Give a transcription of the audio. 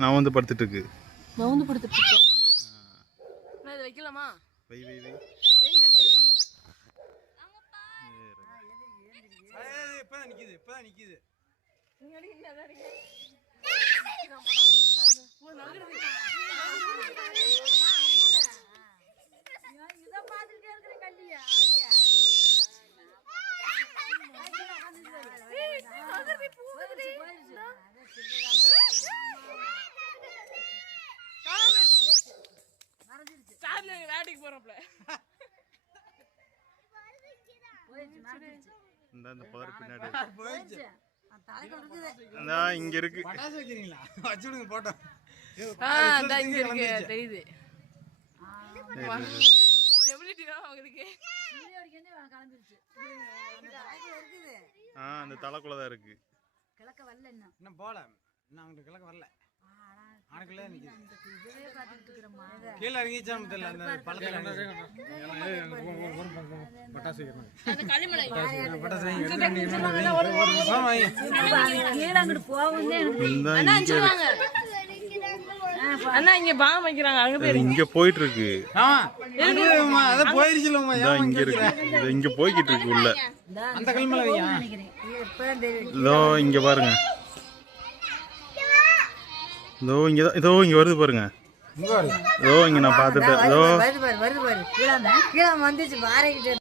நான் வந்து படுத்துட்டு இருக்கு. வைக்கலாமா? வை வை வை. இப்பதான் நிக்குது. வேட்டைக்கு போறோம்ல. இந்த புதர் பின்னாடி இங்க இருக்கு. பட்டாசு வைக்கிறீங்களா? வச்சுடுங்க போட்டோம். இங்க இருக்கு தெரியுது. அந்த தலைக்குள்ளதான் இருக்கு. இன்னும் போல, இன்னும் அங்கிட்டு கிழக்கு வரல. ஆனக்குள்ளே நிக்குது. கீழே இறங்கிச்சான்னு தெரியல. அந்த பழத்துல பட்டாசு அண்ணா இங்க பாம் வைக்கிறாங்க. அங்க போய் இங்க போயிட்டு இருக்கு. அத போயிருச்சுல. இங்க இருக்கு. இங்க போய்கிட்டு இருக்கு உள்ள. அந்த கல்மல வையா. இதோ இங்க பாருங்க. இதோ இங்க வருது பாருங்க. இதோ இங்க நான் பாத்துட்டேன். இதோ வருது கீழே வந்துச்சு பாறைக்கிட்ட.